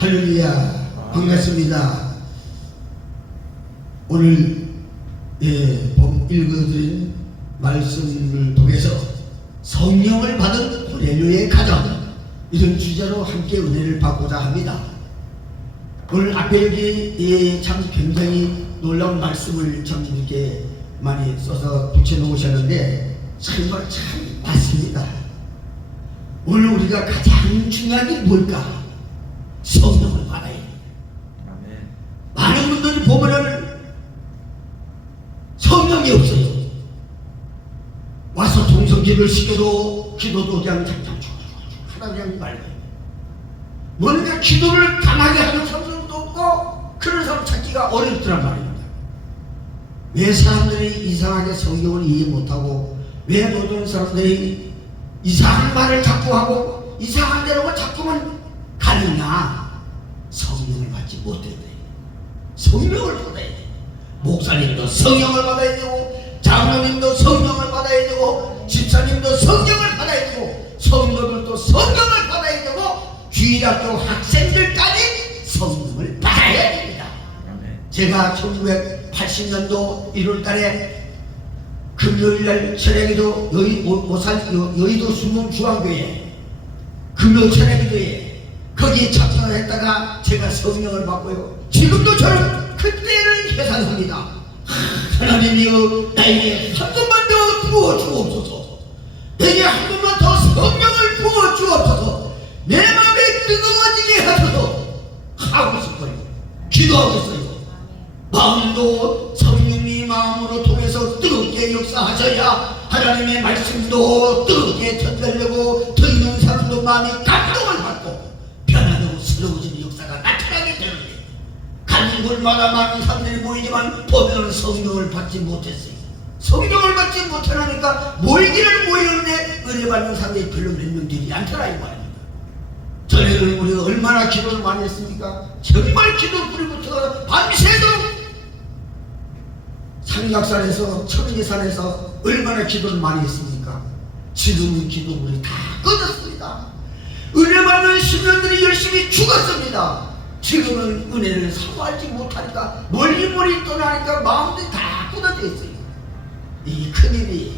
할렐루야, 반갑습니다. 오늘 읽어드린 말씀을 통해서 성령을 받은 할렐루야의 가정, 이런 주제로 함께 은혜를 받고자 합니다. 오늘 앞에 여기 참 굉장히 놀라운 말씀을 참 이렇게 많이 써서 붙여놓으셨는데 정말 참 맞습니다. 오늘 우리가 가장 중요한 게 뭘까? 성령을 받아야 됩니다. 많은 분들이 보면은 성령이 없어요. 와서 동성기를 시켜도 기도도 그냥 장장 하나 그냥 말고, 뭔가 기도를 강하게 하는 사람도 없고 그런 사람 찾기가 어렵더란 말입니다. 왜 사람들이 이상하게 성경을 이해 못하고, 왜 모든 사람들이 이상한 말을 자꾸 하고 이상한 대로 자꾸만 가느냐? 성령을 받지 못해야 돼. 성령을 받아야 돼. 목사님도 성령을 받아야 되고, 장로님도 성령을 받아야 되고, 집사님도 성령을 받아야 되고, 성도들도 성령을 받아야 되고, 귀학교 학생들까지 성령을 받아야 됩니다. 제가 1980년도 1월달에 금요일날 저녁에도 여의도 순문중앙교회 금요 저녁에도에 거기에 참석을 했다가 제가 성령을 받고요. 지금도 저는 그때를 회상합니다. 하나님이여, 나에게 한 번만 더 부어주옵소서. 내게 한 번만 더 성령을 부어주옵소서. 내 마음에 뜨거워지게 하소서 하고 싶어요. 기도하고 있어요. 마음도 성령님 마음으로 통해서 뜨겁게 역사하셔야 하나님의 말씀도 뜨겁게 전달되고, 듣는 사람도 마음이 감동을 받고 변화되고 새로워지는 역사가 나타나게 되는데, 가는 곳마다 많은 사람들이 모이지만 보면은 성령을 받지 못했어요. 성령을 받지 못하니까 모이기를 모이는데 은혜 받는 사람들이 별로 몇 명 되지 않더라 이 말입니다. 전에는 우리가 얼마나 기도를 많이 했습니까? 정말 기도 불이부터 밤새도록 삼각산에서 천리산에서 얼마나 기도를 많이 했습니까? 지금은 기도불이 다 꺼졌습니다. 은혜 받는 신령들이 열심히 죽었습니다. 지금은 은혜를 사모하지 못하니까 멀리 떠나니까 마음들이 다 굳어져 있어요. 이게 큰일이에요.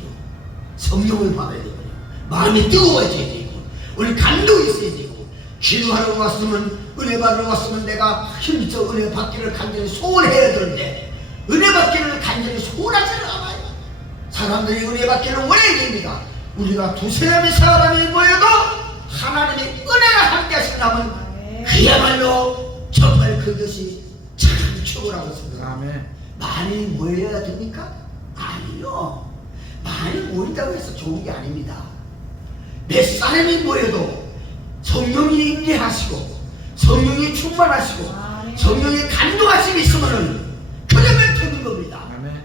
성령을 받아야 되고요. 마음이 뜨거워져야 되고, 우리 감도 있어야 되고, 기도하러 왔으면, 은혜 받으러 왔으면 내가 힘써 은혜 받기를 간절히 소원해야 되는데, 은혜 받기를 간절히 소원하지는 않아요. 사람들이 은혜 받기를 원해야 됩니다. 우리가 두세 명의 사람이 모여도 하나님의 은혜가 함께 하신다면 그야말로 정말 그것이 참 최고라고 생각합니다. 많이 모여야 됩니까? 아니요. 많이 모인다고 해서 좋은 게 아닙니다. 몇 사람이 모여도 성령이 임재하시고, 성령이 충만하시고, 성령이 감동하심이 있으면은 그러면 되는 겁니다.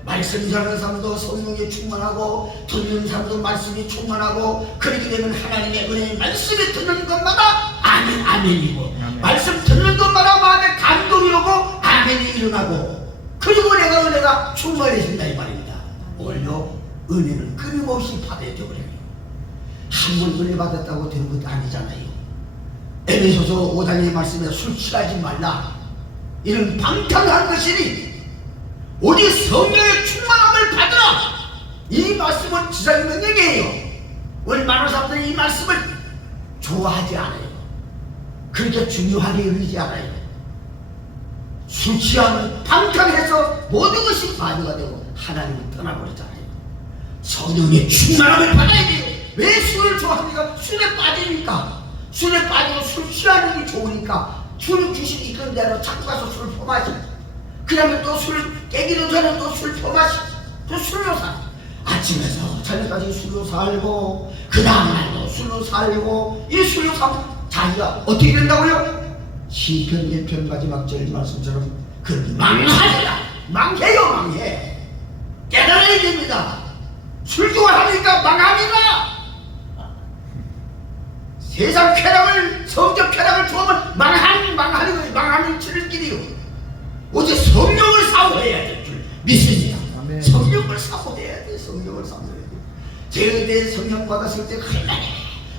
말씀 전하는 사람도 성령이 충만하고, 듣는 사람도 말씀이 충만하고, 그렇게 되면 하나님의 은혜의 말씀이 듣는 것마다 아멘 아멘이고, 말씀 듣는 것마다 마음에 감동이 오고 아멘이 일어나고, 그리고 내가 은혜가 충만해진다 이 말입니다. 오히려 은혜는 끊임없이 받아야 되거든요. 한 번 은혜 받았다고 되는 것도 아니잖아요. 에베소서 5장의 말씀에 술 취하지 말라, 이런 방탕한 것이니 오직 성령의 충만함을 받으라, 이 말씀은 지상의 명령이에요. 오늘 많은 사람들이 이 말씀을 좋아하지 않아요. 그렇게 중요하게 여기지 않아요. 술 취하면 방탕해서 모든 것이 마비가 되고 하나님을 떠나버리잖아요. 성령의 충만함을 받아야 돼요. 왜 술을 좋아합니까? 술에 빠지니까. 술에 빠지고 술 취하는 게 좋으니까 술 주식이 이끄는 대로 자꾸 가서 술을 퍼마시, 그 다음에 또 술 깨기도 전에 또 술 퍼마시, 또 술로 사. 아침에서 저녁까지 술로 살고, 그 다음날도 술로 살고, 이 술로 사면 자기가 어떻게 된다고요? 시편 1편 마지막 절 말씀처럼 그런 망하리라. 망해요, 망해. 깨달아야 됩니다. 술 좋아하니까 망합니다. 세상 쾌락을, 성적 쾌락을 좋아하면 망하는 거예요. 망하는 지름길이요. 오직 성령을 사모해야 될 줄 믿습니다. 성령을 사모해야 돼. 성령을 사모해야 돼. 제가 그때 성령 받았을 때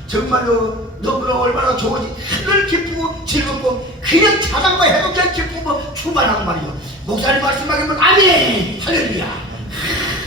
정말로 너무나 얼마나 좋은지, 하늘 기쁘고 즐겁고, 그냥 자랑만 해도 그냥 기쁘고 충만하고 말이요. 목사님 말씀하면 아멘 할렐루야.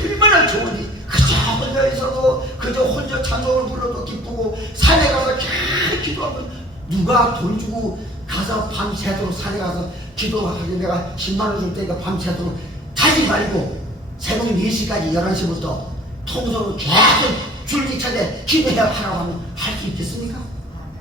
얼마나 좋으니 그저 혼자 있어도 그저 혼자 찬송을 불러도 기쁘고 산에 가서 계속 기도하면 누가 돈 주고 가서 밤새도록 산에 가서 기도하게 내가 10만원 줄 테니까 밤새도록 자지 말고 새벽 4시까지 11시부터 통성으로 계속 줄기차게 기도하라고 하면 할 수 있겠습니까?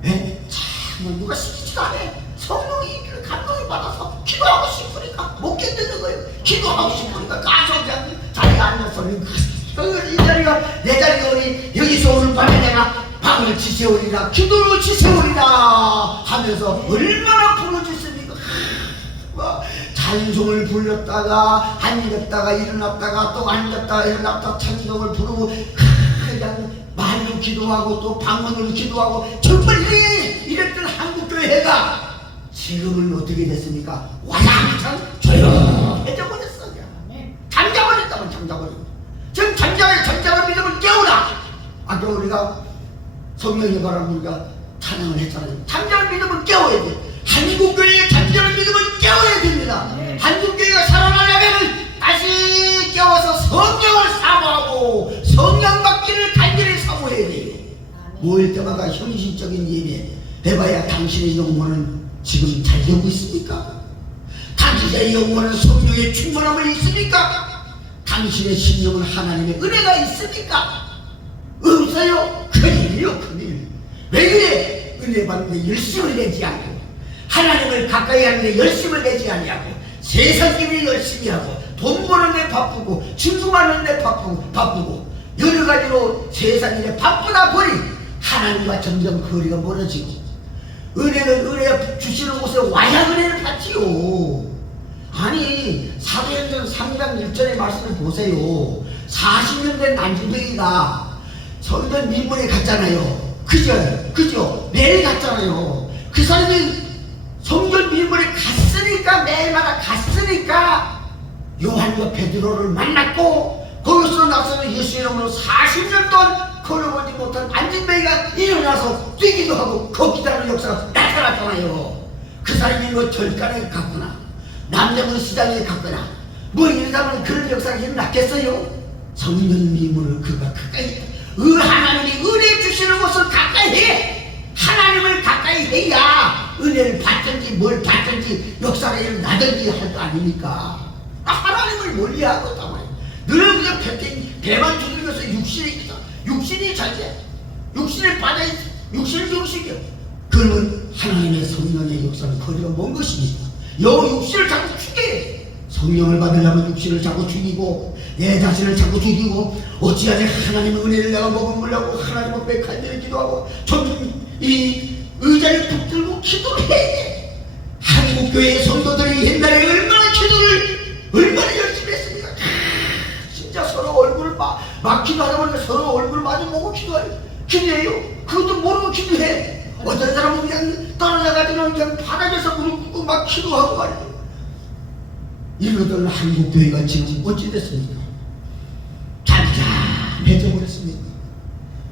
예? 참 누가 시키지도 않아. 성령이 감동을 받아서 기도하고 싶으니까 못 견디는 거예요. 기도하고 싶으니까 가서 그냥 자리에 앉아서 이 자리가 내 자리가 오니 여기서 오늘 밤에 내가 방을 지새우리라 기도로 지새우리라 하면서 얼마나 부르짖습니까? 찬송을 불렀다가 앉았다가 일어났다가 또 앉았다가 일어났다가 찬송을 부르고 그냥 말로 기도하고 또 방언으로 기도하고 정말 이랬던 한국교회가 지금은 어떻게 됐습니까? 와장창 조용해져 버렸어. 잠자버렸다면 잠자버렸다. 지금 잠자는 믿음을 깨우라. 아까 우리가 성령의 바람 우리가 찬양을 했잖아요. 잠자는 믿음을 깨워야 돼. 한국교회의 잠자는 믿음을 깨워야 됩니다. 한국교회가 살아나려면 다시 깨워서 성령을 사모하고 성령 받기를 간절히 사모해야 돼요. 모일 때마다 형식적인 예배 해봐야 당신의 영혼은 지금 잘 되고 있습니까? 당신의 영혼은 성령의 충만함을 있습니까? 당신의 심령은 하나님의 은혜가 있습니까? 없어요. 큰일이요 큰일. 왜 그래? 은혜 받는데 열심을 내지 않고 하나님을 가까이 하는데 열심을 내지 아니하고 세상 일을 열심히 하고 돈 버는데 바쁘고 증거하는데 바쁘고 여러 가지로 세상 일에 바쁘다 보니 하나님과 점점 거리가 멀어지고 은혜는 은혜 주시는 곳에 와야 은혜를 받지요. 아니 사도행전 3장 1절의 말씀을 보세요. 40년 된 난주병이가 성전 민문에 갔잖아요. 그죠? 매일 갔잖아요. 그 사람이 성전 민문에 갔으니까 매일마다 갔으니까 요한과 베드로를 만났고 거기서 나서는 예수 이름으로 40년 동안 걸어보지 못한 안진뱅이가 일어나서 뛰기도 하고 걷기도 하는 역사가 나타났잖아요. 그 사람이 뭐 절간에 갔구나 남자분 시장에 갔거나 뭐 이러다면 그런 역사가 일어났겠어요? 성전 미문을 그가 가까이 하나님이 은혜 주시는 곳을 가까이 해. 하나님을 가까이 해야 은혜를 받든지 뭘 받든지 역사가 일어나든지 할 거 아닙니까? 하나님을 멀리하고 있단 늘 그냥 배만 두들겨서 육신이 잘 돼. 육신을 받아 육신을 중시켜. 그러면 하나님의 성령의 역사는 거리가 먼 것입니다. 육신을 자꾸 죽여. 성령을 받으려면 육신을 자꾸 죽이고 내 자신을 자꾸 죽이고 어찌하냐 하나님의 은혜를 내가 머금으려고 하나님 앞에 간절히 기도하고 점점 이 의자를 붙들고 기도를 해야 돼. 한국교회 성도들이 옛날에 얼마나 열심히 했습니까? 진짜 서로 얼굴을 막 기도하다 보니까 서로 얼굴 마주보고 기도해요. 그것도 모르고 기도해. 어떤 사람은 그냥 떨어져가지고 그냥 바닥에서 무릎 꿇고 막 기도하고 말이에요. 이러던 한국교회가 지금 어찌 됐습니까? 잠잠해져 버렸습니다.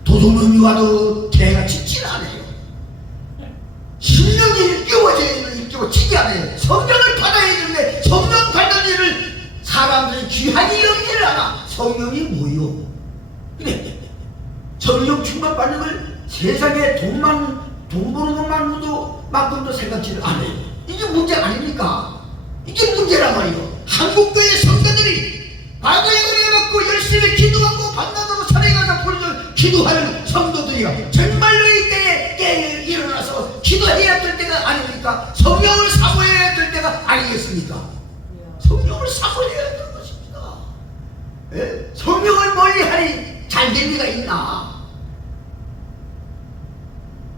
도둑놈이 와도 개가 짖질 않아요. 심령이 일깨워져야 되는 일깨워지지 않아요. 성령을 받아야 되는데 성령 받는 일을 사람들이 귀하게 여기질 않아. 성령이 뭐요? 성령 충만 받는 걸 세상에 돈 버는 것만큼도 생각지를 않아요. 이게 문제 아닙니까? 이게 문제란 말이에요. 한국교회 성도들이 과거에 은혜 받고 열심히 기도하고 밤낮으로 산에 가서 부르짖어 기도하는 성도들이요 정말로 이때에 일어나서 기도해야 될 때가 아닙니까? 성령을 사모해야 될 때가 아니겠습니까? 성령을 사모해야 될 것입니다. 예? 성령을 멀리하니 잘될 리가 있나?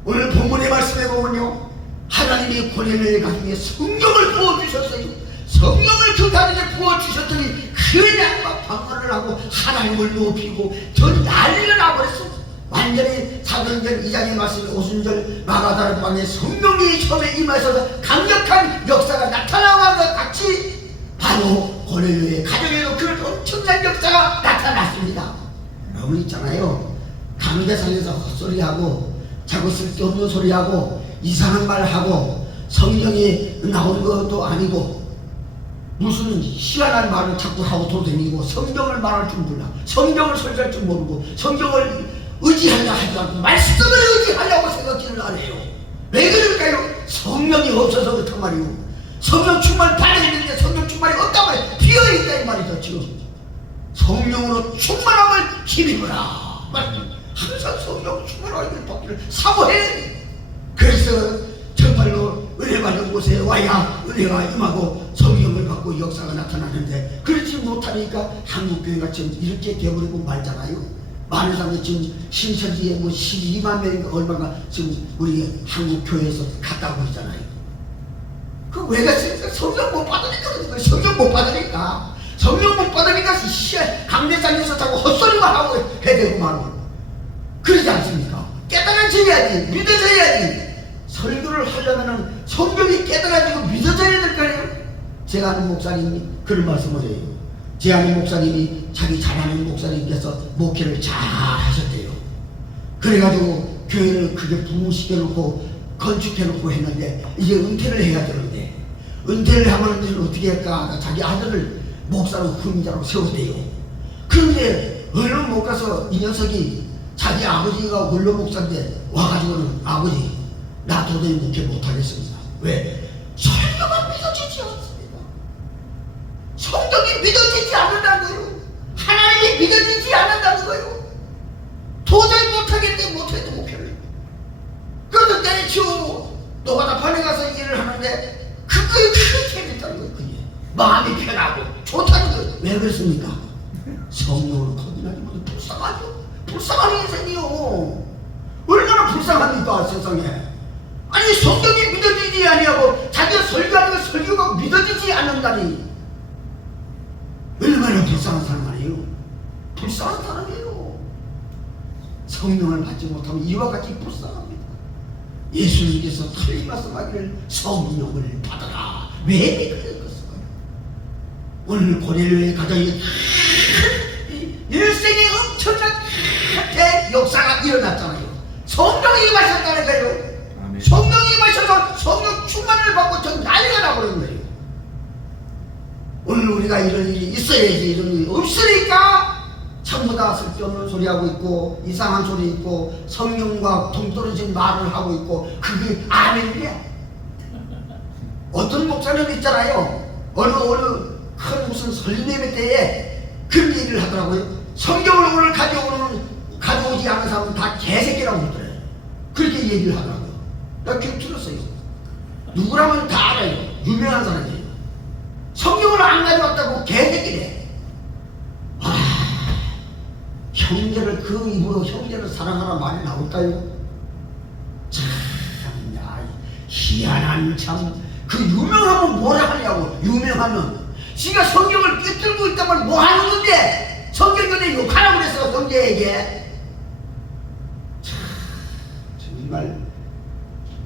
오늘 본문의 말씀에 보면요 하나님이 고넬료의 가슴에 성령을 부어주셨어요. 성령을 그 가슴에 부어주셨더니 그냥 막 방언을 하고 하나님을 높이고 전 난리가 나버렸어. 완전히 사도행전 2장의 말씀에 오순절 마가다락 방에 성령이 처음에 임하셔서 강력한 역사가 나타나는 것 같이 바로 고넬료의 가정에도 그런 엄청난 역사가 나타났습니다. 여러분 있잖아요 강대상에서 헛소리하고 자꾸 쓸데없는 소리하고 이상한 말하고 성경에 나온 것도 아니고 무슨 희한한 말을 자꾸 하고 돌아다니고 성경을 말할 줄 몰라. 성경을 설교할 줄 모르고 성경을 의지하려 하지 않고 말씀을 의지하려고 생각지를 안 해요. 왜 그럴까요? 성령이 없어서 그렇단 말이에요. 성령 충만을 받아야 되는데 성령 충만이 없단 말이에요. 비어있다 이 말이죠. 지금 성령으로 충만함을 힘입어라. 항상 성령 충만함을 받기를 사모해. 그래서 정말로 은혜 받는 곳에 와야 은혜가 임하고 성령을 받고 역사가 나타나는데 그렇지 못하니까 한국교회가 지금 이렇게 되어버리고 말잖아요. 많은 사람들이 지금 신천지에 뭐 12만 명인가 얼마가 지금 우리 한국교회에서 갔다고 그러잖아요. 그 왜 갔습니까? 성령 못 받으니까 그런 거예요. 성령 못 받으니까. 성령 못 받으니까 강대상에서 자꾸 헛소리만 하고 해야 되고 말고. 그러지 않습니까? 깨달아져야지. 믿어져야지. 설교를 하려면 성경이 깨달아지고 믿어져야 될 거 아니에요. 제가 아는 목사님이 그런 말씀을 해요. 제 아는 목사님이 자기 잘 아는 목사님께서 목회를 잘 하셨대요. 그래가지고 교회를 크게 부흥시켜놓고 건축해놓고 했는데 이제 은퇴를 해야 되는데 은퇴를 하면 어떻게 할까? 자기 아들을 목사로 후임자로 세웠대요. 그런데 얼마 못 가서 이 녀석이 자기 아버지가 원로 목사인데 와가지고는 아버지 나 도저히 목회 못하겠습니다. 왜? 설교가 믿어지지 않습니다. 성경이 믿어지지 않는다는 거예요. 하나님이 믿어지지 않는다는 거예요. 도저히 못하겠는데 못해도 목회를. 그래서 때려치우고 노가다판에 가서 일을 하는데 그거에 크게 재밌다는 거예요. 그게 마음이 편하고 좋다는 거예요. 왜 그렇습니까? 성령으로 거듭나지 못해 불쌍하죠. 불쌍한 인생이요. 얼마나 불쌍합니까 세상에. 아니 성경이 믿어지지 아니하고 자기가 설교하는 거 설교가 믿어지지 않는다니 얼마나 불쌍한 사람 아니에요. 불쌍한 사람이에요. 성령을 받지 못하면 이와 같이 불쌍합니다. 예수님께서 틀린 말씀하기를 성령을 받아라. 왜 그랬을까요? 오늘 고넬료의 가정이 일생에 엄청난 역사가 일어났잖아요. 성령이 임하셨다는 거예요. 성령이 임하셔서 성령 충만을 받고 전 난리가 나버린 거예요. 오늘 우리가 이런 일이 있어야지. 이런 일이 없으니까 전부 다 쓸데없는 소리 하고 있고 이상한 소리 있고 성령과 동떨어진 말을 하고 있고 그게 아멘이야. 어떤 목사님 있잖아요. 어느 큰 무슨 설립예배 때에 그런 얘기를 하더라고요. 성경을 오늘 가져오지 않은 사람은 다 개새끼라고 그러더래요. 그렇게 얘기를 하더라고요. 나 기억 들었어요. 누구라면 다 알아요. 유명한 사람이에요. 성경을 안 가져왔다고 개새끼래. 형제를 그 입으로 형제를 사랑하라 말이 나올까요? 참, 희한한 참. 그 유명하면 뭐라 하냐고. 유명하면 지가 성경을 꿰뚫고 있다면 뭐 하는 건데 성경에 욕하라고 그랬어. 형제에게. 참, 정말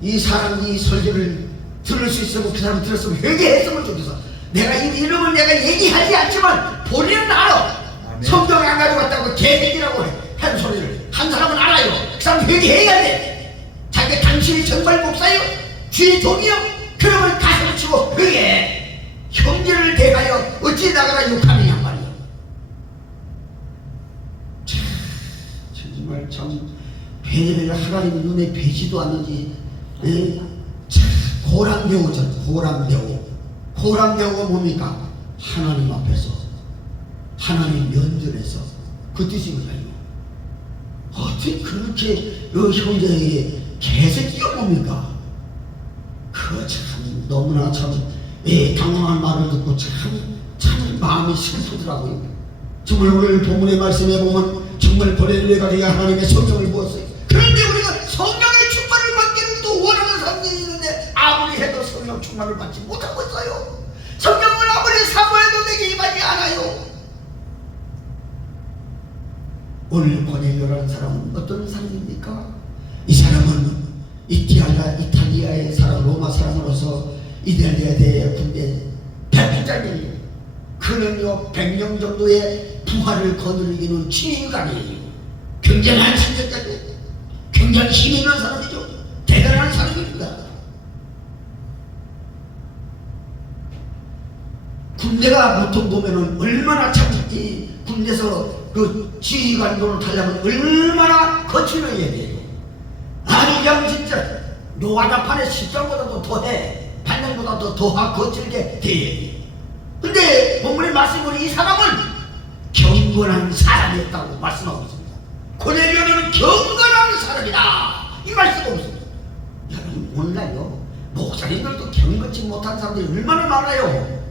이 사람이 이 설교를 들을 수 있으면 그 사람 들었으면 회개했으면 좋겠어. 내가 이 이름을 내가 얘기하지 않지만 본인은 알아. 성경에 안 가져왔다고 개새끼라고 한 소리를 한 사람은 알아요. 그 사람 회개해야 돼. 자기가 당신이 정말 목사요? 주의 종이요? 그러면 가슴을 치고 회개해. 형제를 대하여 어찌 나가라 욕하느냐 말이야. 정말 참 베레베가 하나님 눈에 뵈지도 않는지 참 고람배우죠. 고람배우가 뭡니까? 하나님 앞에서 하나님 면전에서 그 뜻이 뭐냐요? 어떻게 그렇게 형제에게 개새끼가 뭡니까? 그 참 너무나 참 당황한 말을 듣고 참 마음이 슬프더라고요. 정말 오늘 본문의 말씀에 보면 정말 고넬료가 하나님의 성령을 부었어요. 그런데 우리가 성령의 충만을 받기를 또 원하는 사람들이 있는데 아무리 해도 성령 충만을 받지 못하고 있어요. 성령을 아무리 사모해도 내게 임하지 않아요. 오늘 고넬료라는 사람은 어떤 사람입니까? 이 사람은 이탈리아의 사람, 로마 사람으로서 이탈리아 대군대 대부장이에요. 그는요 100명 정도의 부하를 거느리기는 지휘관이에요. 굉장한 신격자죠. 굉장히 힘 있는 사람이죠. 대단한 사람입니다. 군대가 보통 보면은 얼마나 참 이 군대에서 그 지휘관도를 타려면 얼마나 거칠어야 돼요. 아주 그냥 진짜 노화자판에 십장보다도 더해, 반장보다도 더 거칠게 돼야 돼. 근데 본문의 말씀으로 이 사람은 경건한 사람이었다고 말씀하고 있습니다. 고넬료는 경건한 사람이다, 이 말씀하고 있습니다. 여러분, 오늘날요 목사님들도 경건치 못한 사람들이 얼마나 많아요.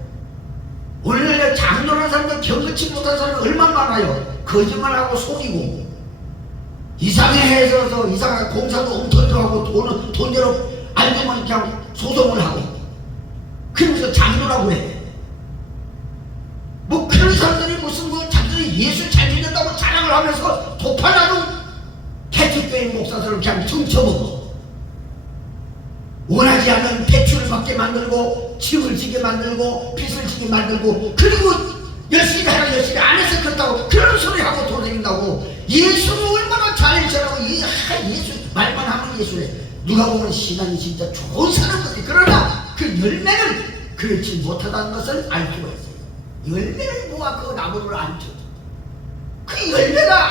오늘날 장로라는 사람들 경건치 못한 사람이 얼마나 많아요. 거짓말하고 속이고 이상해서 이상한 공사도 엉터리로 하고 돈대로 알고만 그냥 소송을 하고 그러면서 장로라고 해. 뭐 그런 사람들이 무슨 뭐 자기들이 예수 잘 믿는다고 자랑을 하면서 도파나도 개척교회 목사들을 그냥 등쳐먹어. 원하지 않는 대출을 받게 만들고 집을 지게 만들고 빚을 지게 만들고 그리고 열심히 하라 열심히 안 해서 그렇다고 그런 소리 하고 돌아다닌다고. 예수는 얼마나 잘해주라고 예수 말만 하면 예수래. 누가 보면 신앙이 진짜 좋은 사람 같아. 그러나 그 열매는 그렇지 못하다는 것을 알 수가 있어요. 열매를 모아 그 나무를 안 쳐. 그 열매가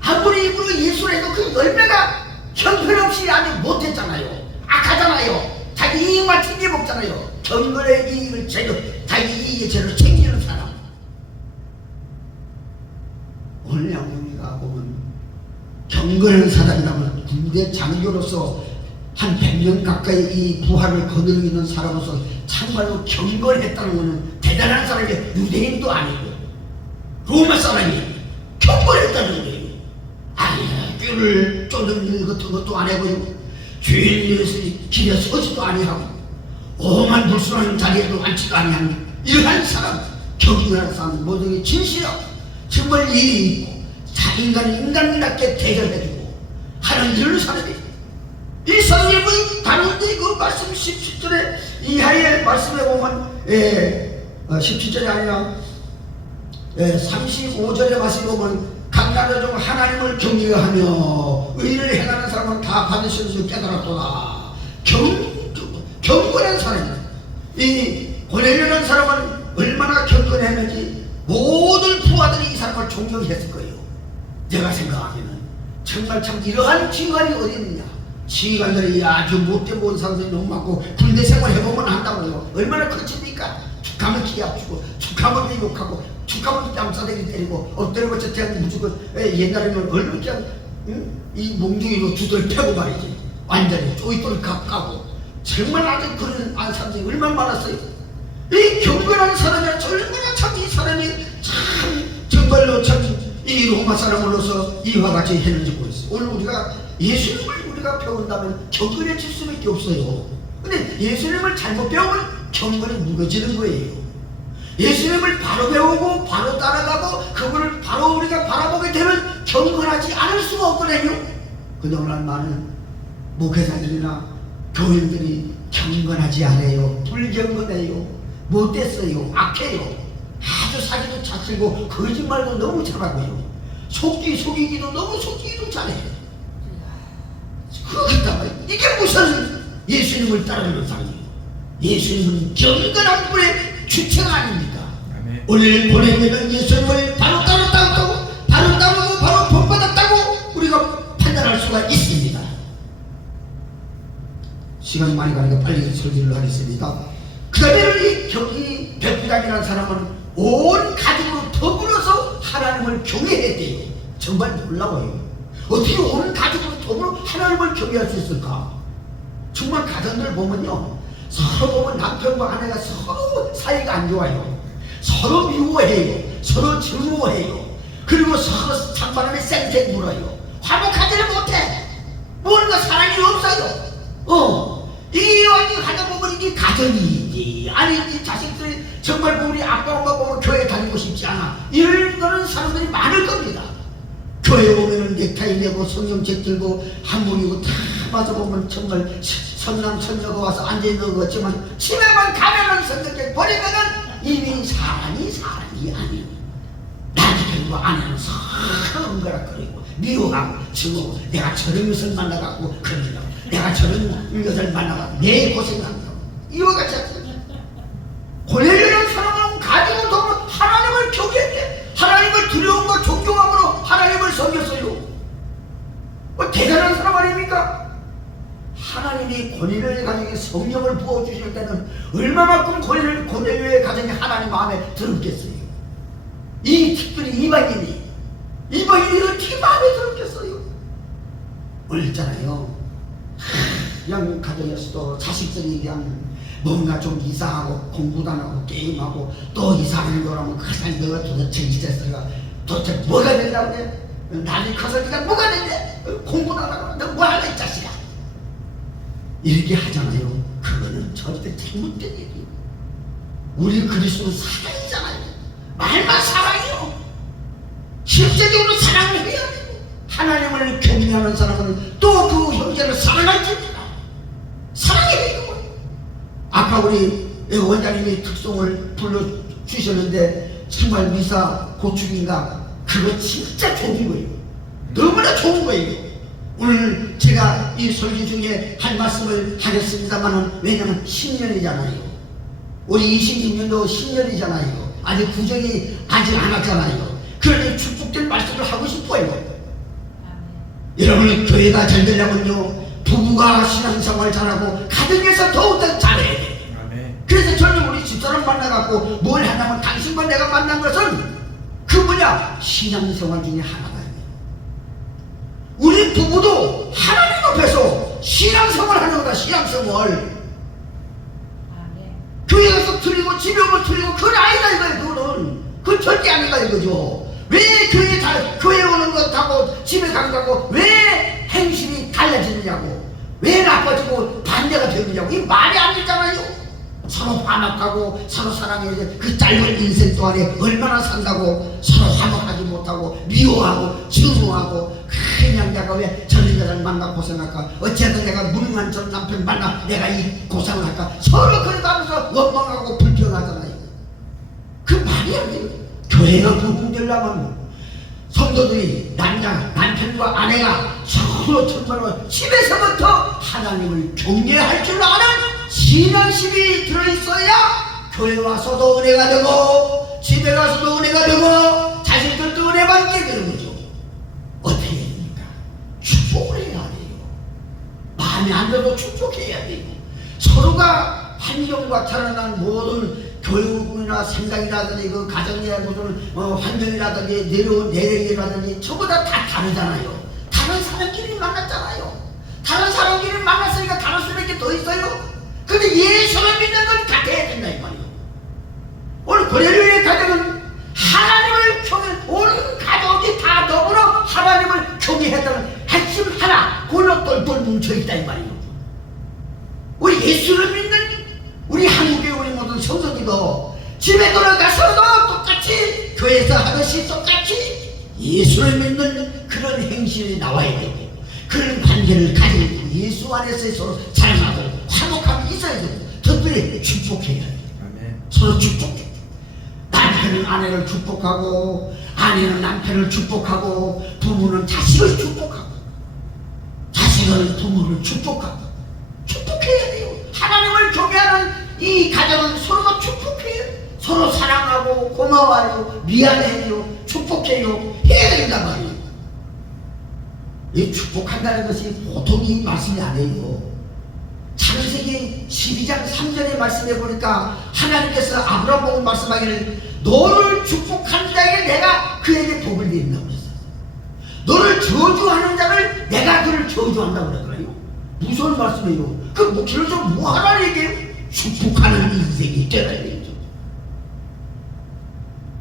아무리 입으로 예수를 해도 그 열매가 형편없이 아직 못했잖아요. 악하잖아요. 자기 이익만 챙겨 먹잖아요. 경건의 이익을 자기 이익의 죄를 챙기는 사람. 오늘 양념이가 보면 경건한 사람이라면 군대 장교로서 한 100년 가까이 이 부하를 거느리고 있는 사람으로서 참말로 경건했다는 것은 대단한 사람이 유대인도 아니고 로마 사람이 경건했다는 거예요. 아니 꾀를 쫓는 일 같은 것도 안 하고요. 주인님의 길에 서지도 아니하고 오만 불순한 자리에도 앉지도 아니하는 이러한 사람, 경건한 사람 모두에게 진실하고 정말 일이 있고 인간이 인간답게 대결해주고 하는 이런 사람이 이 성경의 다른데 그 말씀 17절에 이하의 말씀에 보면 17절이 아니라 35절에 말씀에 보면 각 나라 중 하나님을 경외하며 의를 행하는 사람은 다 받으시는 줄 깨달았도다. 경건한 사람이다. 이 고넬료라는 사람은 얼마나 경건했는지 모든 부하들이 이 사람을 존경했을 거예요. 제가 생각하기에는 정말 참 이러한 지휘관이 어디 있느냐. 지휘관들이 아주 못된 본 사람들이 너무 많고 군대 생활 해보면 안다고요. 얼마나 커집니까? 축하면 기계 아프고 축하면 욕하고 축하면 뺨싸대기 때리고 엎드리고 저태하고 무조건 옛날에는 얼마나 그냥 이 몽둥이로 두들 패고 말이지. 완전히 쪼이돌 가까고 정말 아주 그런 사람들이 얼마나 많았어요. 이 경건한 사람이 얼마나 참 이 사람이 참 정말로 참 이 로마 사람으로서 이와 같이 했는지 모르겠어요. 오늘 우리가 예수님을 우리가 배운다면 경건해질 수밖에 없어요. 근데 예수님을 잘못 배우면 경건이 무너지는 거예요. 예수님을 바로 배우고 바로 따라가고 그분을 바로 우리가 바라보게 되면 경건하지 않을 수가 없거든요. 근데 오늘 많은 목회자들이나 교인들이 경건하지 않아요. 불경건해요. 못됐어요. 악해요. 아주 사기도 잘 쓰고 거짓말도 너무 잘하고요. 속이기도 너무 속이기도 잘해요. 그렇다고 이게 무슨 예수님을 따르는 사람이에요. 예수님은 경건한 분의 주체가 아닙니까? 아멘. 오늘 보내는 예수님을 바로 따랐다고 바로 따르고 바로 본받았다고 우리가 판단할 수가 있습니다. 시간이 많이 가니까 빨리 설교를 하겠습니다. 그 다음에 이 백부장이라는 사람은 온 가족으로 더불어서 하나님을 경외했대요. 정말 놀라워요. 어떻게 온 가족으로 더불어 하나님을 경외할 수 있을까? 정말 가정들 보면요, 서로 보면 남편과 아내가 서로 사이가 안 좋아요. 서로 미워해요. 서로 증오해요. 그리고 서로 찬바람에 쌩쌩 불어요. 화목하지를 못해. 뭔가 사랑이 없어요. 이왕이 하다 보면 이게 가정이지 아니지. 자식들이 정말 우리 아빠 엄마 보면 교회 다니고 싶지 않아 이런 사람들이 많을 겁니다. 교회 오면은 넥타이 메고 성경책 들고 한문이고 다 맞아 보면 정말 선남 선녀가 와서 앉아있는 것 같지만 집에만 가면은 성경책 버리면은 이미 사람이 아니에요. 남편과 아내는 서로 엉거락거리고 미워하고 증오하고 내가 저런 것을 만나갖고 그런다. 내가 저런 여자를 만나가 내 고생한다. 이와 같이 고넬료라는 사람은 성령을 부어주실 때는 얼마만큼 고넬료의 가정이 하나님 마음에 들었겠어요. 이 특별히 이방인이 어떻게 마음에 들었겠어요? 오늘 있잖아요, 그냥 가정에서도 자식들이 그냥 뭔가 좀 이상하고 공부도 안 하고 게임하고 또 이상한 거라면 그 사람이 너가 도대체 이 자식아 도대체 뭐가 된다고 그래? 나중에 커서 네가 뭐가 된대? 공부도 안 하고 너 뭐 할래 이 자식아? 이렇게 하잖아요. 그거는 절대 잘못된 얘기예요. 우리 그리스도는 사랑이잖아요. 말만 사랑이요. 실제적으로 사랑을 해야 되고, 하나님을 경외하는 사람은 또 그 형제를 사랑할 줄입니다. 사랑해야 되고. 아까 우리 원장님이 특송을 불러주셨는데 정말 미사 고축인가 그거 진짜 좋은 거예요. 너무나 좋은 거예요. 오늘 제가 이 설교 중에 할 말씀을 하겠습니다만은, 왜냐면 10년이잖아요. 우리 26년도 10년이잖아요. 아직 구정이 아직 안 왔잖아요. 그러니 축복될 말씀을 하고 싶어요. 여러분, 교회가 잘 되려면요, 부부가 신앙생활 잘하고 가정에서 더욱더 잘해야 돼. 그래서 저는 우리 집사람 만나갖고 뭘 하냐면, 당신과 내가 만난 것은 그 뭐냐, 신앙생활 중에 하나다. 우리 부부도 하나님 앞에서 신앙생활 하는 거다. 신앙생활. 교회 가서 틀리고 집에 오면 틀리고 그건 아니다 이거예요. 그건 절대 아니다 이거죠. 왜 교회 오는 것하고 집에 간 거하고 왜 행실이 달라지느냐고, 왜 나빠지고 반대가 되느냐고. 이 말이 안 되잖아요. 서로 화목하고 서로 사랑해야지. 그 짧은 인생 동안에 얼마나 산다고 서로 화목하지 못하고 미워하고 증오하고, 그냥 내가 왜 저런 여자를 만나 고생할까, 어쨌든 내가 물만 전 남편 만나 내가 이 고생을 할까, 서로 그러다 하면서 원망하고 불평하잖아요. 그 말이 아니에요. 교회가 부흥되려면 성도들이 남편과 아내가 서로 정말로 집에서부터 하나님을 경외할 줄 아는 신앙심이 들어있어야 교회 와서도 은혜가 되고 집에 가서도 은혜가 되고 자식들도 은혜 받게 되는 거죠. 어떻게 해야 됩니까? 축복을 해야 돼요. 마음에 안 들어도 축복해야 돼요. 서로가 환경과 타락한 모든 교육이나 생각이라든지 그 가정의 무슨 환경이라든지 내력이라든지 전부 다 다르잖아요. 다른 사람끼리 만났잖아요. 다른 사람끼리 만났으니까 다를 수밖에 더 있어요. 근데 예수를 믿는 건 같아야 된다 이 말이에요. 오늘 고넬료의 가정은 하나님을 온 가족이 다 더불어 하나님을 경외했다는 핵심 하나 골로 똘똘 뭉쳐있다 이 말이에요. 우리 예수를 믿는 우리 한국의 우리 모든 성도들도 집에 돌아가서도 똑같이 교회에서 하듯이 똑같이 예수를 믿는 그런 행실이 나와야 되고, 그런 관계를 가지고 예수 안에서 서로 사랑하고 화목함이 있어야 되고, 특별히 축복해야 돼요. 서로 축복해. 남편은 아내를 축복하고 아내는 남편을 축복하고 부모는 자식을 축복하고 자식은 부모를 축복하고 축복해야 돼요. 하나님을 경외하는 이 가정은 서로가 축복해요. 서로 사랑하고 고마워요, 미안해요, 축복해요 해야 된단 말이에요. 이 축복한다는 것이 보통 이 말씀이 아니에요. 창세기 12장 3절의 말씀에 보니까 하나님께서 아브라함 보고 말씀하기를 너를 축복한 자에게 내가 그에게 복을 내린다고 그랬어요. 너를 저주하는 자를 내가 그를 저주한다고 그러더라고요. 무슨 말씀이에요? 그 목표를 좀 뭐하라 얘기해요? 축복하는 인생이 되라는 얘기죠.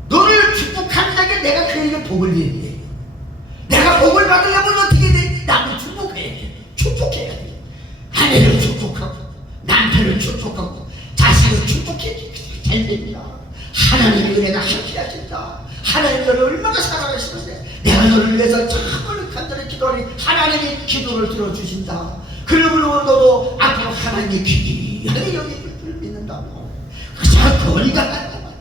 너를 축복한 자에게 내가 그에게 복을 내린다. 내가 복을 받으려면 어떻게 돼? 나도 축복해야 돼. 축복해야 돼. 아내를 축복하고 남편을 축복하고 자식을 축복해 잘 됩니다. 하나님의 은혜가 함께 하신다. 하나님 너를 얼마나 사랑하시는데 내가 너를 위해서 참을 간절히 기도하니 하나님이 기도를 들어주신다. 그러므로 너도 앞으로 하나님의 귀하게 여길 줄 믿는다고. 그래서 건강하다.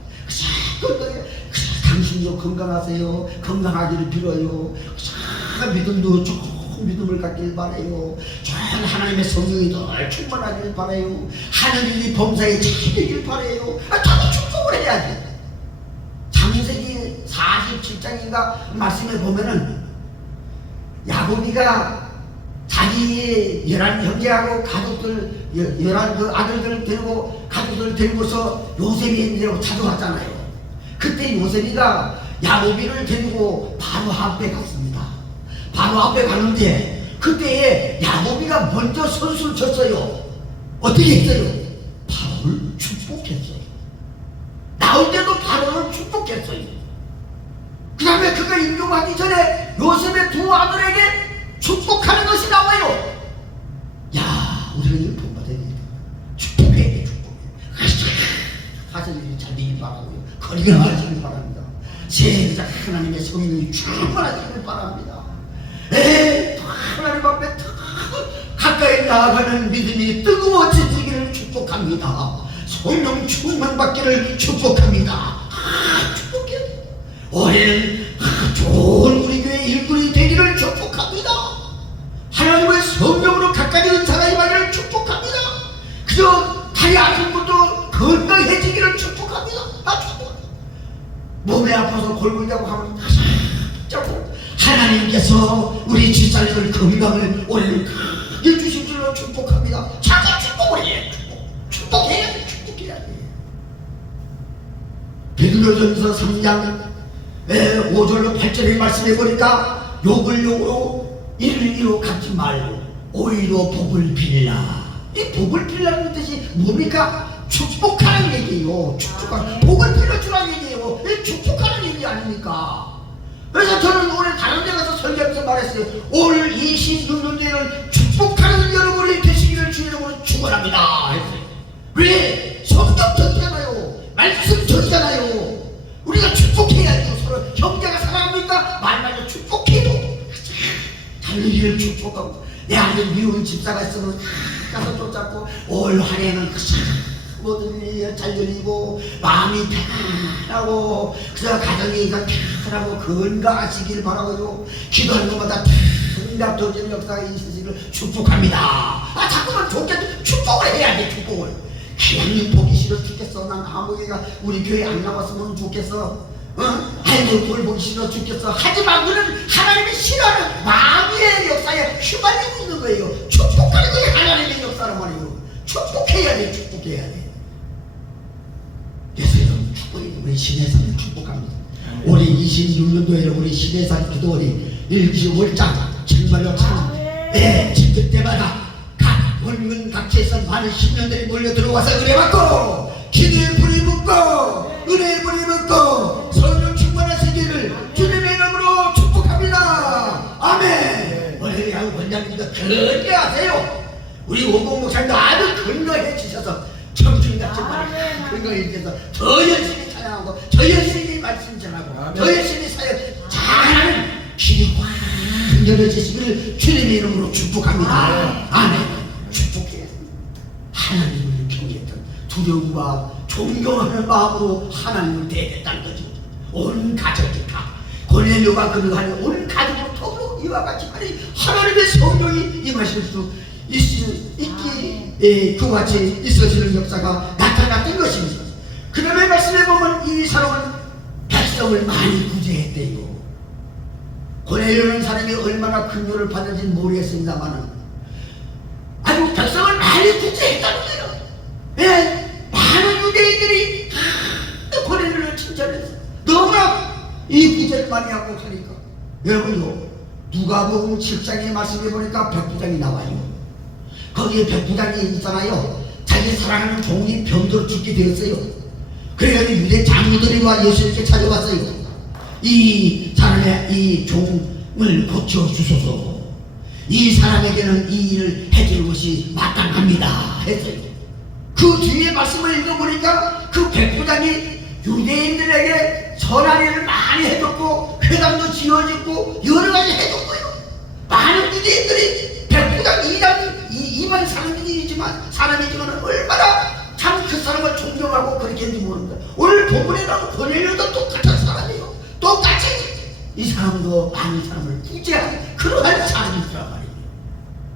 그래서 당신도 건강하세요. 건강하기를 빌어요. 그래서 믿음도 좋고 믿음을 갖길 바라요. 좋은 하나님의 성령이 늘 충만하길 바라요. 하늘이 범사에 잘 되길 바라요. 저도 축복을 해야지. 창세기 47장인가 말씀에 보면은 야곱이가 자기 11 형제하고 가족들 11 그 아들들 데리고 가족들 데리고서 요셉이 있는 찾아왔잖아요. 그때 요셉이가 야곱이를 데리고 바로 앞에 갔습니다. 바로 앞에 갔는데 그때에 야곱이가 먼저 선수를 쳤어요. 어떻게 했어요? 바로를 축복했어요. 나올 때도 바로를 축복했어요. 그 다음에 그가 임종하기 전에 요셉의 두 아들에게 축복하는 것이 나와요. 야, 우리가 이걸 본받아야 돼. 축복해야 돼, 축복해. 하셔들이 잘 되길 바라고요. 거리가 많아지길 바랍니다. 제자 하나님의 성령이 충만하시길 바랍니다. 하나님 앞에 가까이 나아가는 믿음이 뜨거워지기를 축복합니다. 성령 충만받기를 축복합니다. 축복해요. 올해는 좋은 우리 교회 일꾼이 되기를 축복합니다. 하나님의 성령으로 가까이 은사가 임하기를 축복합니다. 그저 다리 아픈 것도 건강해지기를 축복합니다. 축복합니다. 몸이 아파서 골골이라고 하면 자꾸 하나님께서 우리 집사님을 건강을 올해는 크게 주실 줄로 축복합니다. 자꾸 축복을 해야 돼. 축복해야 돼. 축복해야 돼. 베드로전서 3장 5절로 8절의 말씀해 보니까 욕을 욕으로 이를 이로 갚지 말고 오히려 복을 빌라. 이 복을 빌라는 뜻이 뭡니까? 축복하는 얘기예요. 축복하는, 복을 빌어주라는 얘기예요. 이 축복하는 얘기 아닙니까? 그래서 저는 오늘 다른 데 가서 설교하면서 말했어요. 오늘 26년째는 축복하는 여러분이 되시기를 주의 이름으로 축원합니다 했어요. 왜? 성경 전이잖아요. 말씀 전이잖아요. 우리가 축복해야죠. 서로 형제가 사랑합니까? 말마저 축복해요. 달리기를 축복하고 내 안에 미운 집사가 있으면 가서 쫓았고 올 한해는 모든 일이 잘 열리고 마음이 편하고 그저 가정이 편하고 건강하시길 바라고요. 기도하는 것마다 응답 도전 역사가 있으시기를 축복합니다. 자꾸만 좋게 축복을 해야 돼. 축복을. 하나님 보기 싫어 죽겠어. 난 아무개가 우리 교회 안 나왔으면 좋겠어. 아이고 그걸 보기 싫어 죽겠어. 하지만 그는 하나님이 싫어하는 마귀의 역사에 휘말리고 있는 거예요. 축복하는 게 하나님의 역사란 말이에요. 축복해야 돼. 축복해야 돼. 그래서 여러분 축복이 우리 신혜산을 축복합니다. 올해 26년도에 우리 신혜산 기도원이 1월5장 정말로 참 집들 때마다 각 원문 각지에서 많은 신년들이 몰려 들어와서 은혜받고 기도의 불이 붙고 은혜의 불이 붙고 성령 충만하시기를 주님의 이름으로 축복합니다. 아멘. 오늘 원장님도 건강하세요. 우리 오공 목사님도 아주 건강해지셔서 청춘같이 건강해지셔서 더 열심히 찬양하고 더 열심히 말씀 전하고 더 열심히 사역 잘하는 길이 확 열어지시기를 주님의 이름으로 축복합니다. 아멘. 축복해야 하나님을 경외했던 두려움과 존경하는 마음으로 하나님을 대했다는 거죠. 온 가족이 다 고넬료가 그러하니 온 가족으로 더불어 이와 같이 하나님의 성령이 임하실 수 있기 그와 같이 있어지는 역사가 나타났던 것입니다. 그 다음에 말씀해 보면 이 사람은 백성을 많이 구제했대요. 고넬료라는 사람이 얼마나 큰 요를 받는지는 모르겠습니다만 아주 백성을 많이 구제했다는 거예요. 많은 유대인들이 고넬료를 칭찬했어요. 너무나 이 구제를 많이 하고 하니까 여러분요 누가복음 7장에 말씀해 보니까 백부장이 나와요. 거기에 백부장이 있잖아요. 자기 사랑하는 종이 병들어 죽게 되었어요. 그래서 유대 장로들이와 예수님께 찾아왔어요. 이 사람의 이 종을 고쳐주소서. 이 사람에게는 이 일을 해줄 것이 마땅합니다 했어요. 그 뒤에 말씀을 읽어보니까 그 백부장이 유대인들에게 선한 일을 많이 해줬고 회당도 지어졌고 여러가지 해줬고요. 많은 유대인들이 백부장 이만 사람이지만 얼마나 참 그 사람을 존경하고 그렇게 했는지 모릅니다. 오늘 본문에 나오는 고넬료도 똑같은 사람이에요. 똑같이 이 사람도 많은 사람을 구제하는 그러한 사람이란 말이에요.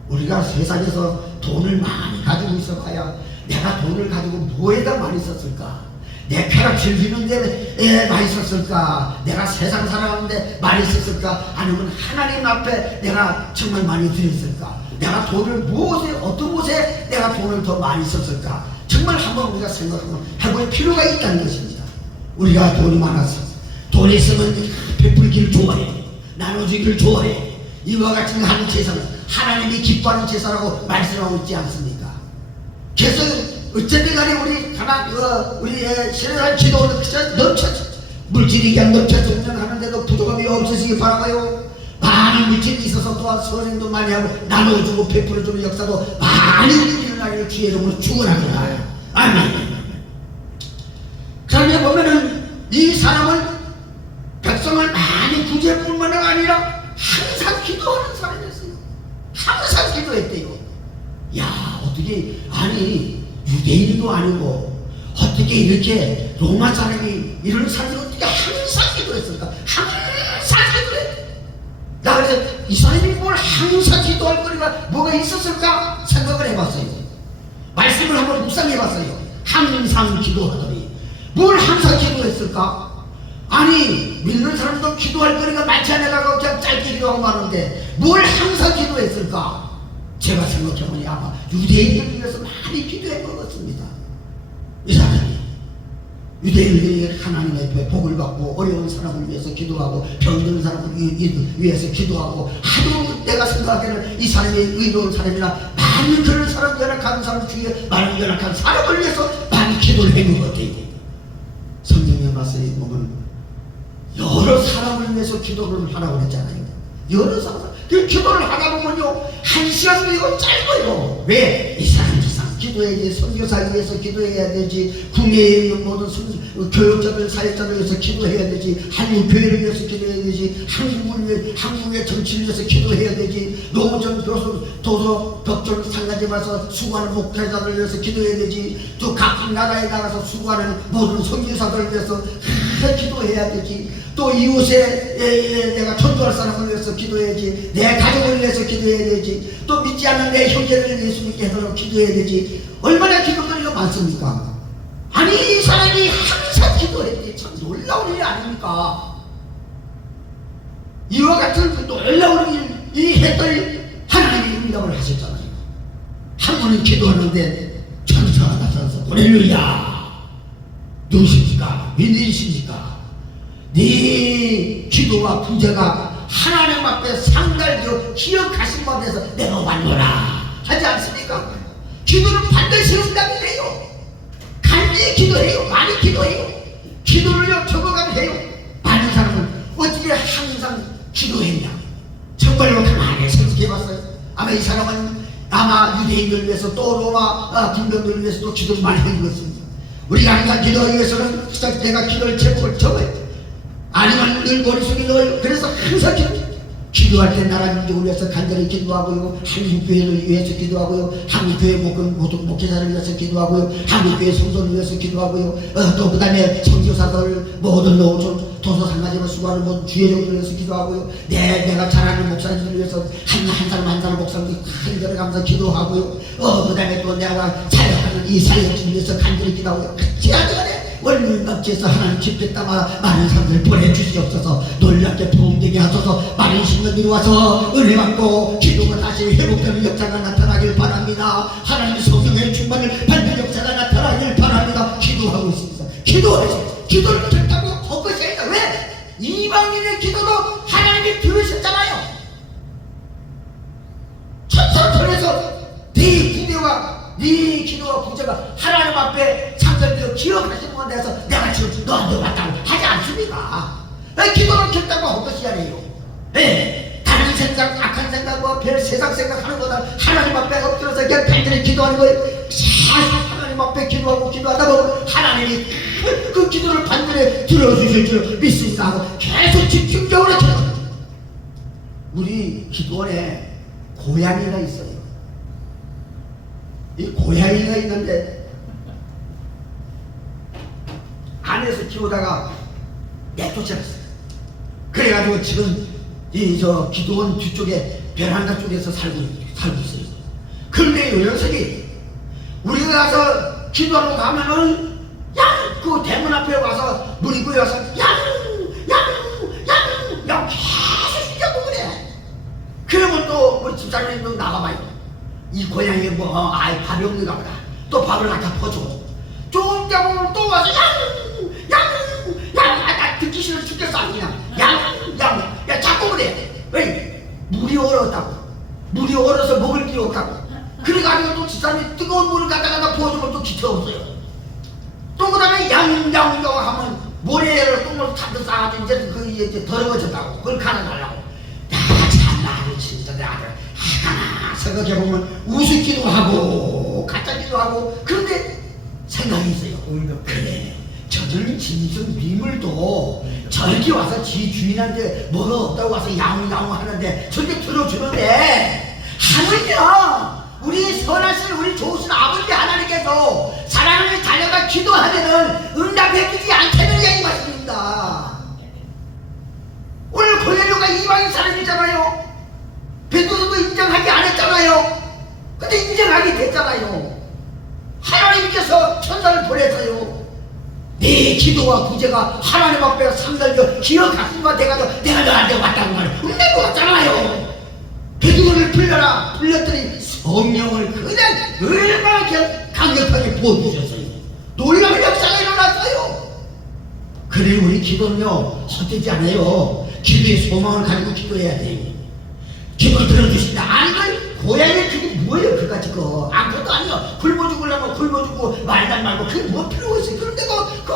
우리가 세상에서 돈을 많이 가지고 있어 봐야 내가 돈을 가지고 뭐에다 많이 썼을까? 내 쾌락 즐기는데 많이 썼을까? 내가 세상 살아가는데 많이 썼을까? 아니면 하나님 앞에 내가 정말 많이 드렸을까? 내가 돈을 무엇에, 어떤 곳에 내가 돈을 더 많이 썼을까? 정말 한번 우리가 생각하면 해볼 필요가 있다는 것입니다. 우리가 돈이 많아서, 돈이 있으면 베풀기를 좋아해, 나눠주기를 좋아해. 이와 같은 하는 제사는 하나님이 기뻐하는 제사라고 말씀하고 있지 않습니까? 그래서 어쨌든 간에 우리의 신앙 기도는 그저 넘쳐서 물질이 그냥 넘쳐서 운영하는데도 부족함이 없으시기 바라고요. 많은 물질이 있어서 또한 선행도 많이 하고 나눠주고 베풀어주는 역사도 많이 일어나기를 주의 이름으로 축원합니다. 아멘. 그런데 보면은 이 사람은 백성을 많이 구제할 뿐만 아니라 항상 기도하는 사람이었어요. 항상 기도했대요. 야, 어떻게, 아니 유대인도 아니고 어떻게 이렇게 로마 사람이 이런 사람이 어떻게 항상 기도했을까? 항상 기도했대. 나 그래서 이 사람이 뭘 항상 기도할 거리가 뭐가 있었을까 생각을 해봤어요. 말씀을 한번 묵상해봤어요. 항상 기도하더니 뭘 항상 기도했을까? 아니 믿는 사람도 기도할 거리가 많지 않아가지고 그냥 짧게 기도하고 마는데 뭘 항상 기도했을까? 제가 생각해보니 아마 유대인들을 위해서 많이 기도했던 것 같습니다. 이 사람이 유대인들이 하나님의 복을 받고 어려운 사람을 위해서 기도하고 병든 사람을 위해서 기도하고 하도 내가 생각하기에는 이 사람이 의로운 사람이나 많은 그런 사람, 연약한 사람 주위에 많은 연약한 사람을 위해서 많이 기도를 해본 것 같아요. 성경에 말씀에 보면 여러 사람을 위해서 기도를 하라고 했잖아요. 여러 사람. 그 기도를 하다 보면요, 1시간도 이거 짧아요. 왜? 이 사람 저 사람 기도해야지, 선교사 위해서 기도해야 되지, 국내에 있는 모든 교육자들, 사역자들 위해서 기도해야 되지, 한국 교회를 위해서 기도해야 되지, 한국의 정치를 위해서 기도해야 되지, 노무전 도서 벽돌 상가지 와서 수고하는 목회자들 위해서 기도해야 되지, 또 각 나라에 나가서 수고하는 모든 선교사들 위해서 기도해야 되지, 또 이웃에 내가 전도할 사람을 위해서 기도해야지, 내 가족을 위해서 기도해야 되지, 또 믿지 않는 내 형제를 예수 믿게 하도록 기도해야 되지. 얼마나 기도거리가 많습니까? 아니 이 사람이 항상 기도했지. 참 놀라운 일이 아닙니까? 이와 같은 그 놀라운 일, 이 했더니 하나님이 응답을 하셨잖아요. 한 분은 기도하는데 천사가 나타나서 할렐루야, 누구십니까? 웬일이십니까? 네 기도와 부제가 하나님 앞에 상달되어 기억하신 바 돼서 내가 왔노라 하지 않습니까? 기도는 반드시 응답이 돼요. 간절히 기도해요. 많이 기도해요. 기도를요 적어가면 해요. 많은 사람은 어떻게 항상 기도했냐? 정말로 가만히 생각해봤어요. 아마 이 사람은 아마 유대인을 위해서 또 로마 군병들을 위해서 또 기도를 많이 한 것입니다. 우리가 항상 기도하기 위해서는 내가 기도를 제목을 적어요. 아니면 늘 머릿속에 넣어요. 그래서 항상 기도할 때 나라 민족을 위해서 간절히 기도하고요, 한국교회를 위해서 기도하고요, 한국교회 모든 목회자를 위해서 기도하고요, 한국교회 성도를 위해서 기도하고요, 또 그 다음에 선교사들 모든 노조 도서상가지로 수고하는 모든 주의종들을 위해서 기도하고요, 내가 잘 아는 목사님들을 위해서 한 사람 한 사람 목사님들 간절히 감사 기도하고요, 그 다음에 또 내가 사역하는 이 사역진을 위해서 간절히 기도하고요. 지난번에 월물갑지에서 하나님 집회 때마다 많은 사람들을 보내주시옵소서. 놀랍게 부흥되게 하소서. 많은 신령들이 와서 은혜 받고 기도가 다시 회복되는 역사가 나타나길 바랍니다. 하나님 성령의 충만을 받는 역사가 나타나길 바랍니다. 기도하고 있습니다. 기도하세요. 기도를 듣다고 헛것이 아니다. 왜? 이방인의 기도도 하나님이 들으셨잖아요. 천사편에서 네 기도와 부제가 하나님 앞에 상달되어 기억하시는 것에 대해서 내가 지금 너한테 왔다고 하지 않습니까? 기도를 켰다고 헛것이 아니에요. 다른 생각, 악한 생각과 별 세상 생각하는 것보다 하나님 앞에 엎드려서 그냥 간절히 기도하는 거예요. 사실 하나님 앞에 기도하다 보면 하나님이 그 기도를 반드시 들어주실 줄 믿습니다 하고 계속 집중적으로 기도합니다. 우리 기도원에 고양이가 있어요. 이 고양이가 있는데 안에서 키우다가 내쫓아냈어요. 그래가지고 지금 저 기도원 뒤쪽에 베란다 쪽에서 살고 있어요. 그런데 이 녀석이 우리가 가서 기도하러 가면은 그 대문 앞에 와서 물이 고여서 계속 시켜보고 그래. 그러면 또 우리 집사님도 나가봐요. 고양이 뭐 아이 밥이 없는가 보다. 또 밥을 갖다 퍼줘. 조금 자고 또 와서 나 듣기 싫어 죽겠어. 그냥 야 자꾸 그래. 왜? 물이 얼었다고. 물이 얼어서 먹을 게 없다고. 그래가지고 또 집사람이 뜨거운 물을 갖다가 부어주면 또 기태 없어요. 또 그 다음에 양양 하면 모래를 똥을 잔뜩 싸가지고 이제 더러워졌다고. 그걸 갈아달라고. 야 참나 진짜 내 아들 하나 생각해보면 우습기도 하고 가짜기도 하고. 그런데 생각이 있어요. 그래 저들은 진정 미물도 저렇게 와서 지 주인한테 뭐가 없다고 와서 야옹야옹 하는데 저렇게 들어주는데 하물며 우리 선하신 우리 좋으신 아버지 하나님께서 사랑을 자녀가 기도하면은 응답해주지 않다는 얘기 말씀입니다. 오늘 고넬료가 이방인 사람이잖아요. 베드로도 인정하지 않았잖아요. 근데 인정하게 됐잖아요. 하나님께서 천사를 보내서요. 네 기도와 구제가 하나님 앞에 상달려 기억하신바 돼가지고 내가 너한테 왔다고 말을 혼내고 왔잖아요. 베드로를 불러라. 불렀더니 성령을 그냥 얼마나 강력하게 부어주셨어요. 놀라운 역사가 일어났어요. 그래 우리 기도는요 헛되지 않아요. 기도의 소망을 가지고 기도해야 돼요. 기도 들어주신다. 아니면 고양이 그게 뭐예요? 그까지 거 아무것도 아니요. 굶어 죽으려면 굶어 죽고 말단 말고 그게 뭐 필요가 있어요. 그런데 그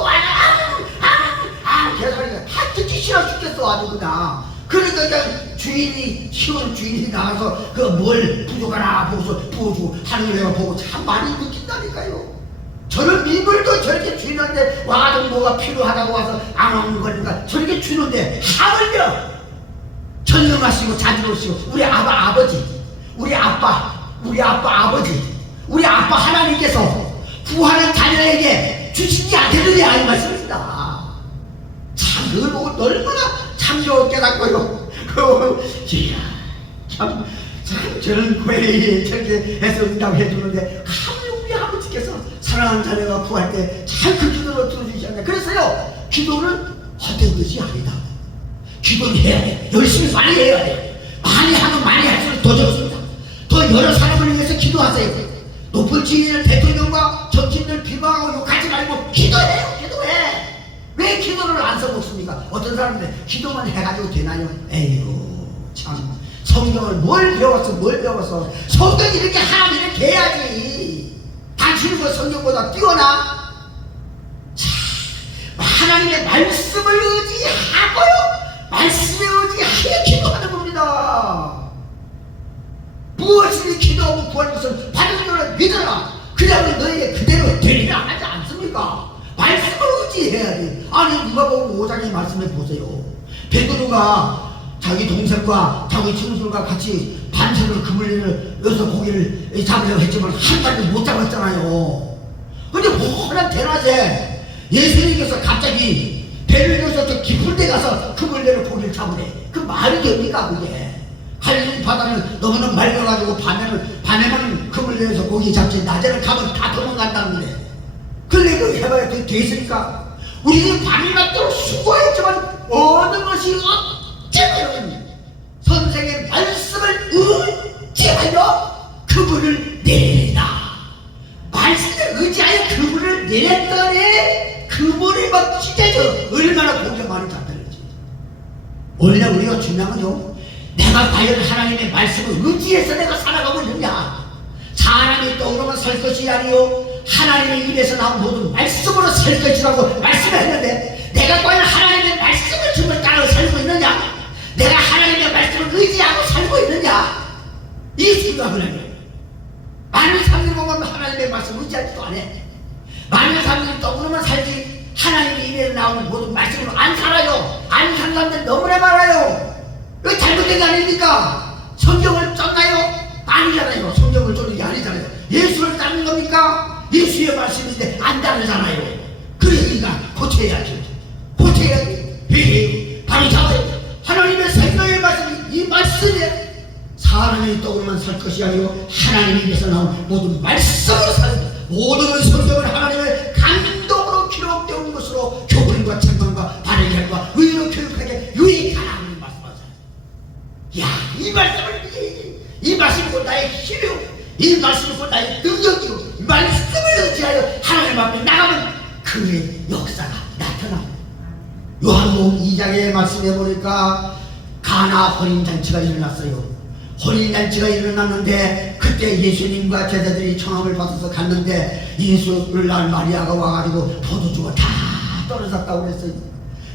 개소리가 다 듣기 싫어 죽겠어 아주 그냥. 그러니까 그냥 주인이 키우는 주인이 나가서 그 뭘 부족하나 보고서 부어주고 하는 걸 내가 보고 참 많이 느낀다니까요. 저는 미물도 저렇게 주인한테 와가지고 뭐가 필요하다고 와서 앙앙거리니까 저렇게 주는데 하물며 전능하시고 자비로우시고 우리 아버지 우리 아빠 아버지 우리 아빠 하나님께서 구하는 자녀에게 주시지 않겠느냐 이 말씀입니다. 참 그걸 보고 얼마나 참좋게 깨닫고요. 참 저는 왜 저렇게 해서 응답해 주는데 하물며 우리 아버지께서 사랑하는 자녀가 구할 때 잘 그 기도를 들어주시지 않냐. 그래서요 기도는 헛된 것이 아니다. 기도를 해야 돼. 열심히 많이 해야 돼. 많이 하면 많이 할수록 더 좋습니다. 더 여러 사람을 위해서 기도하세요. 높은 지위를 대통령과 정치인들 비방하고 욕하지 말고 기도해요. 기도해. 왜 기도를 안 써먹습니까? 어떤 사람들 기도만 해가지고 되나요? 에휴 참 성경을 뭘 배웠어. 성경이 이렇게 하나님을 개야지. 당신은 뭐 성경보다 뛰어나? 참 하나님의 말씀을 의지하고요. 말씀에 의지하여 기도하는 겁니다. 무엇이든 기도하고 구하는 것은 받은 줄을 믿어라. 그러면 너에게 그대로 되리라 하지 않습니까? 말씀을 의지해야 돼. 아니 누가복음 5장의 말씀을 보세요. 베드로가 자기 동생과 자기 친구들과 같이 반찬을 그물리를 여기서 고기를 잡으려고 했지만 한 마리도 못 잡았잖아요. 근데 워낙 대낮에 예수님께서 갑자기 배를 넣어서 저 깊은 데 가서 그물레로 고기를 잡으래. 그 말이 됩니까 그게? 갈릴리 바다는 너무나 맑아가지고 밤에는 그물레에서 고기 잡지 낮에는 가면 다 도망간다는데 그래 그 해봐야 되겠습니까? 우리는 밤이 낮도록 수고했지만 어느 것이 없지만 선생의 말씀을 의지하여 그물을 내린다. 말씀을 의지하여 그물을 내렸더니 그물이 막 찢어져. 얼마나 고기가 많이 잡혔는지. 원래 우리가 중요한 건요, 내가 과연 하나님의 말씀을 의지해서 내가 살아가고 있느냐. 사람이 떠오르면 살 것이 아니요 하나님의 입에서 나온 모든 말씀으로 살 것이라고 말씀을 했는데 내가 과연 하나님의 말씀을 정말 따라 살고 있느냐. 내가 하나님의 말씀을 의지하고 살고 있느냐. 이 생각을 해요. 많은 사람들이 보면 하나님의 말씀을 의지하지도 않아. 많은 사람들이 떠오르면 살지 하나님의 입에서 나오는 모든 말씀으로 안 살아요. 안 사는 사람들 너무나 많아요. 이거 잘못된 거 아닙니까? 성경을 쫓나요? 아니잖아요. 성경을 쫓는 게 아니잖아요. 예수를 따르는 겁니까? 예수의 말씀인데 안 따르잖아요. 그러니까 고쳐야지. 회개해요. 바로 잡아요. 하나님의 생명의 말씀이 이 말씀에 사람이 떠오르면 살 것이 아니고 하나님 입에서 나온 모든 말씀으로 사는 것. 모든 성경은 하나님의 감동으로 기록되어 온 것으로 교훈과 책망과 바르게 할과 의로 교육하게 유익하라는 말씀하세요. 야, 이 말씀을 이 말씀이 곧 나의 힘이요 이 말씀을 본 나의 능력이요 이 말씀을 의지하여 하나님 앞에 나가면 그의 역사가 나타납니다. 요한복음 2장의 말씀에 보니까 가나 혼인잔치가 일어났어요. 혼인잔치가 일어났는데 그때 예수님과 제자들이 청함을 받아서 갔는데 예수를 날 마리아가 와가지고 포도주가 다 떨어졌다고 그랬어요.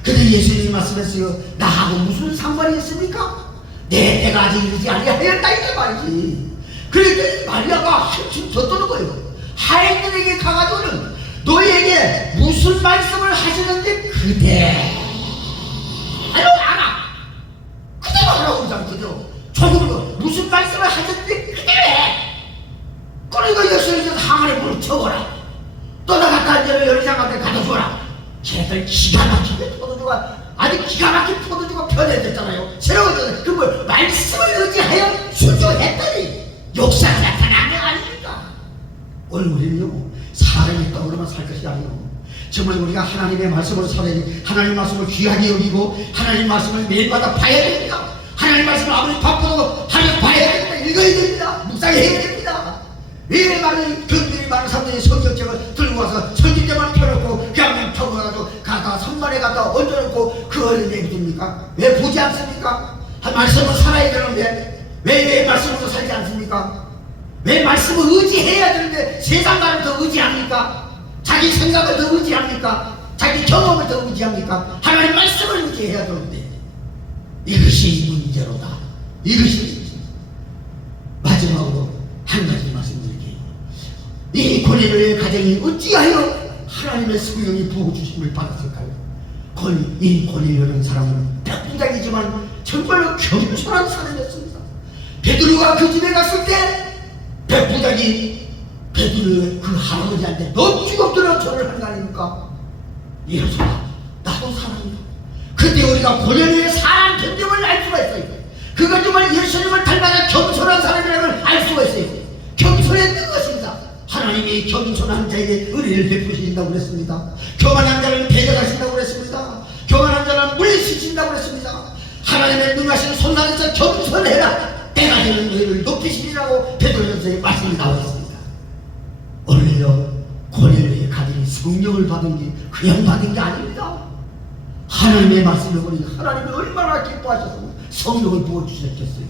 근데 예수님이 말씀했어요. 나하고 무슨 상관이 있습니까? 내 때가 아직 이르지 아니하였다 이게 말이지. 그러니까 마리아가 한층 더 떠는 거예요. 하인들에게 가가지고는 너희에게 무슨 말씀을 하시는데 그대로 알아. 그대로 하라고 그러잖아. 그대로 조금도 무슨 말씀을 하셨는데 그대로 해. 그러니까 예수님이 항아리 물을 쳐보라. 떠나갔다 앉아서 여리장한테 갖다 줘라. 걔들 기가 막히게 포도주가 아주 기가 막힌 포도주가 변해졌잖아요. 새로워졌잖아요. 그 뭘 말씀을 의지하여 순종했더니 역사가 나타난 게 아닙니까? 오늘 우리는요 사람이 떠오르면 살 것이 아니에요. 정말 우리가 하나님의 말씀으로 살아야지. 하나님 말씀을 귀하게 여기고 하나님 말씀을 매일마다 봐야 됩니다. 하나님 말씀을 아무리 바빠도 하나님 봐야 됩니다. 읽어야 됩니다. 묵상해야 됩니다. 왜 많은 교인들이 많은 사람들이 성경책을 들고 와서 성경책만 펴놓고 그냥 펴가지고 가다가 선반에 갖다 얹어놓고 그걸 내줍니까? 왜 보지 않습니까? 한 말씀을 살아야 되는데 왜 말씀으로 살지 않습니까? 왜 말씀을 의지해야 되는데 세상과는 더 의지합니까? 자기 생각을 더 의지합니까? 자기 경험을 더 의지합니까? 하나님 말씀을 의지해야 되는데 이것이 문제로다. 이것이 마지막으로 한 가지 말씀드릴게요. 이 고넬료의 가정이 어찌하여 하나님의 성령이 부어주심을 받았을까요? 이 고넬료라는 사람은 백부장이지만 정말로 겸손한 사람이었습니다. 베드로가 그 집에 갔을 때 백부장이 베드로의 그 할아버지한테 너 죽었더라 절을 한 거 아닙니까? 예수야 나도 사람이다. 그때 우리가 고넬료의 사람 견념을 알 수가 있어요. 그가 정말 예수님을 닮아서 겸손한 사람이라는 걸 알 수가 있어요. 겸손했던 것입니다. 하나님이 겸손한 자에게 은혜를 베푸신다고 그랬습니다. 교만한 자를 데려가신다고 그랬습니다. 교만한 자를 물리치신다고 그랬습니다. 하나님의 능하신 손 안에서 겸손해라. 때가 되는 너희를 높이시리라고 베드로전서에 말씀이 나와 있습니다. 오늘요 고넬료의 가정이 성령을 받은 게 그냥 받은 게 아닙니다. 하나님의 말씀을 보니 하나님이 얼마나 기뻐하셔서 성령을 부어주셨겠어요.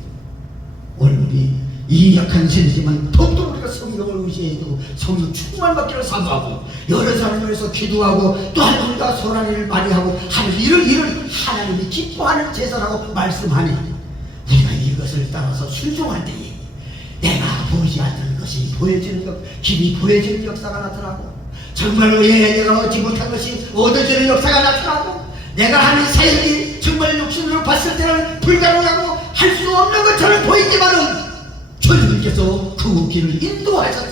오늘 우리 이 약한 세대지만 더욱더 우리가 성령을 의지해야 되고 성령 충만 받기를 사모하고 여러 사람을 위해서 기도하고 또 하나님과 선한 일을 많이 하고 하는 이런 하나님이 기뻐하는 제사라고 말씀하니 우리가 이것을 따라서 순종할 때에 내가 보이지 않는 것이 보여지는 길이 보여지는 역사가 나타나고 정말로 내가 얻지 못한 것이 얻어지는 역사가 나타나고 내가 하는 사역이 정말 육신으로 봤을 때는 불가능하고 할 수 없는 것처럼 보이지만은 주님께서 그 길을 인도하셔서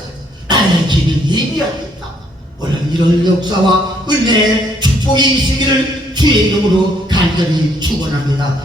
나의 길을 예비합니다. 오늘 이런 역사와 은혜의 축복이 있으기를 주의 이름으로 간절히 축원합니다.